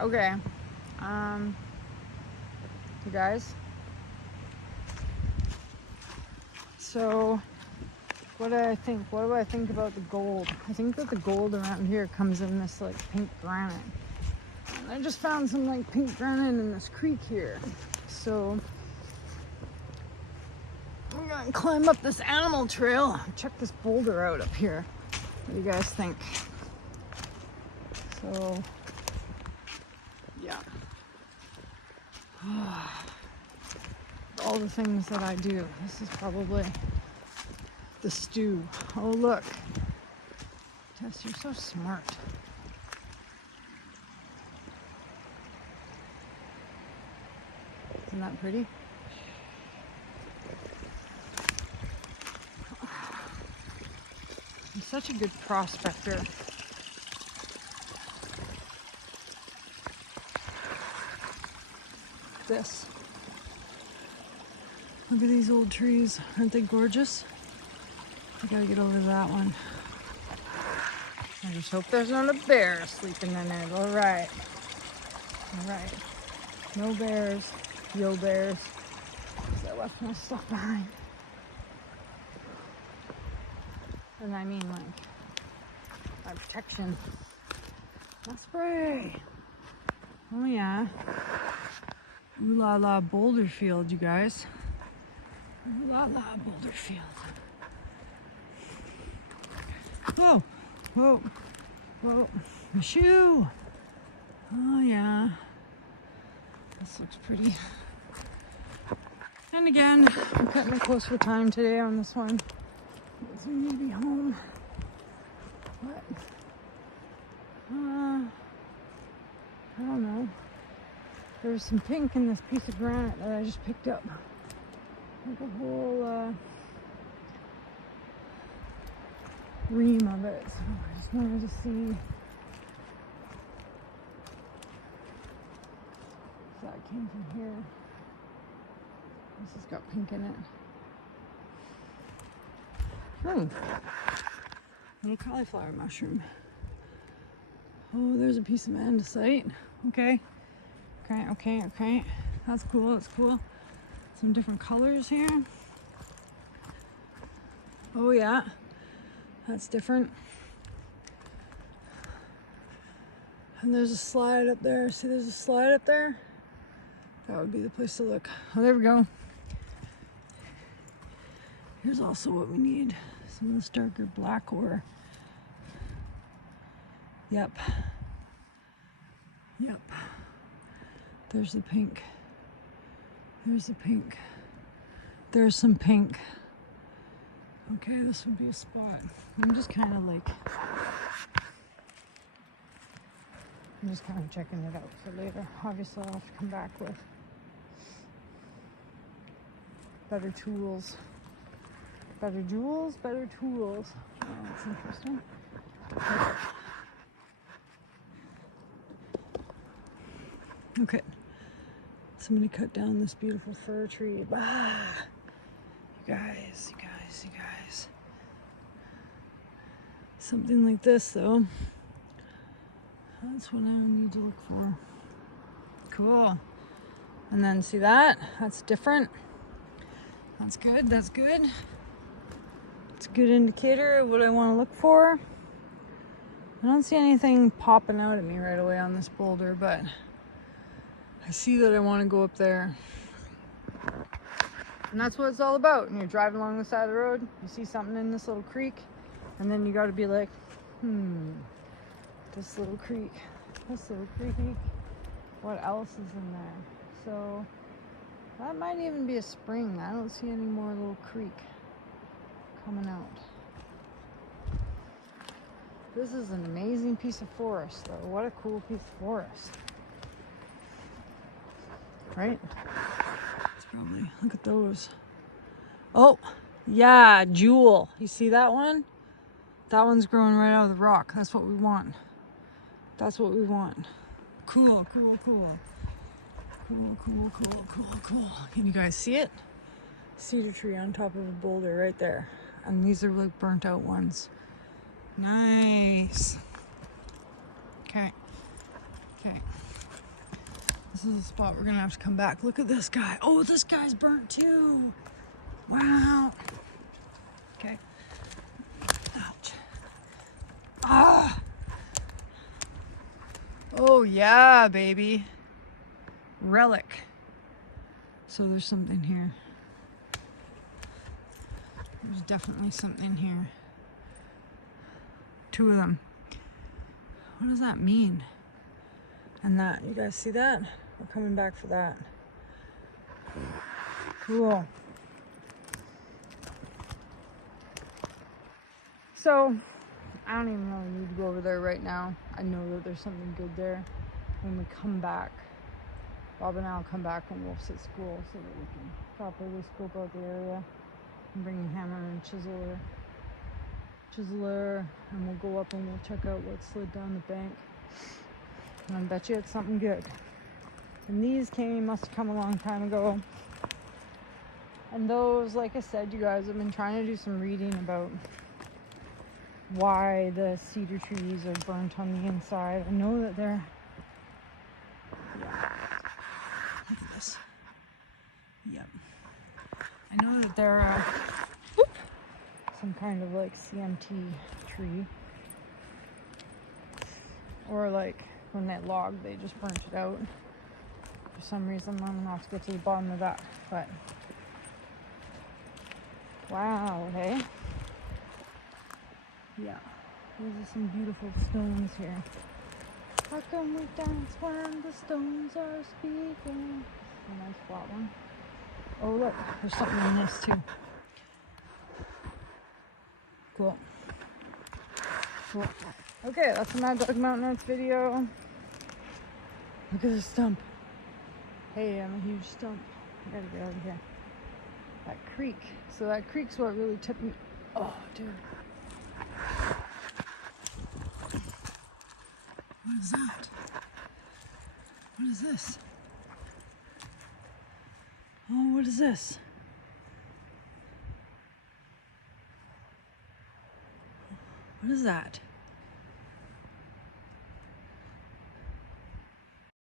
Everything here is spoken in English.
Okay. You guys. So, what do I think? What do I think about the gold? I think that the gold around here comes in this like pink granite. And I just found some like pink granite in this creek here. So, I'm gonna climb up this animal trail. Check this boulder out up here. What do you guys think? So, yeah. All the things that I do. This is probably the stew. Oh, look. Tess, you're so smart. Isn't that pretty? I'm such a good prospector. This. Look at these old trees. Aren't they gorgeous? I gotta get over that one. I just hope there's not a bear sleeping in it. All right. All right. No bears. Yo bears. 'Cause I left my stuff behind. And I mean like my protection. My spray. Oh yeah. Ooh la la boulder field, you guys. Ooh la la boulder field. Whoa, whoa, whoa. My shoe. Oh yeah. This looks pretty. And again, I'm cutting it close for time today on this one. It's maybe home. But I don't know. There's some pink in this piece of granite that I just picked up. Like a whole ream of it. So I just wanted to see if that came from here. This has got pink in it. Little cauliflower mushroom. Oh, there's a piece of andesite. Okay. That's cool, that's cool. Some different colors here. Oh yeah, that's different. And there's a slide up there. See, there's a slide up there? That would be the place to look. Oh, there we go. Here's also what we need. Some of this darker black ore. Yep. There's the pink. There's the pink. There's some pink. Okay, this would be a spot. I'm just kind of checking it out for later. Obviously, I'll have to come back with better tools. Better jewels, better tools. Oh, that's interesting. Okay. Somebody cut down this beautiful fir tree. Ah! You guys. Something like this, though. That's what I need to look for. Cool. And then see that? That's different. That's good. It's a good indicator of what I want to look for. I don't see anything popping out at me right away on this boulder, but I see that I want to go up there. And that's what it's all about. And you're driving along the side of the road, you see something in this little creek, and then you got to be like, this little creek, what else is in there? So that might even be a spring. I don't see any more little creek coming out. This is an amazing piece of forest, though. What a cool piece of forest. Right? It's probably, look at those. Oh, yeah, jewel. You see that one? That one's growing right out of the rock. That's what we want. Cool. Can you guys see it? Cedar tree on top of a boulder right there. And these are like burnt out ones. Nice. Okay. This is a spot we're gonna have to come back. Look at this guy. Oh, this guy's burnt too. Wow. Okay. Ouch. Ah. Oh yeah, baby. Relic. So there's something here. There's definitely something here. 2 of them. What does that mean? And that, you guys see that? We're coming back for that. Cool. So, I don't even really need to go over there right now. I know that there's something good there. When we come back, Bob and I will come back and we'll sit school so that we can properly scope out the area and bring hammer and chiseler, and we'll go up and we'll check out what slid down the bank. And I bet you it's something good. And these must have come a long time ago. And those, like I said, you guys, have been trying to do some reading about why the cedar trees are burnt on the inside. I know that they're... Yeah. Look at this. Yep. I know that they're some kind of like CMT tree. Or like when they logged, they just burnt it out. For some reason, I'm gonna have to get to the bottom of that. But wow, hey? Yeah. These are some beautiful stones here. How come we dance when the stones are speaking? A nice flat one. Oh look, there's something in this too. Cool. Cool. Okay, that's the Mad Dog Mountain Arts video. Look at this stump. Hey, I'm a huge stump. I gotta get out of here. That creek. So that creek's what really tipped me. Oh, dude. What is that? What is this? Oh, what is this? What is that?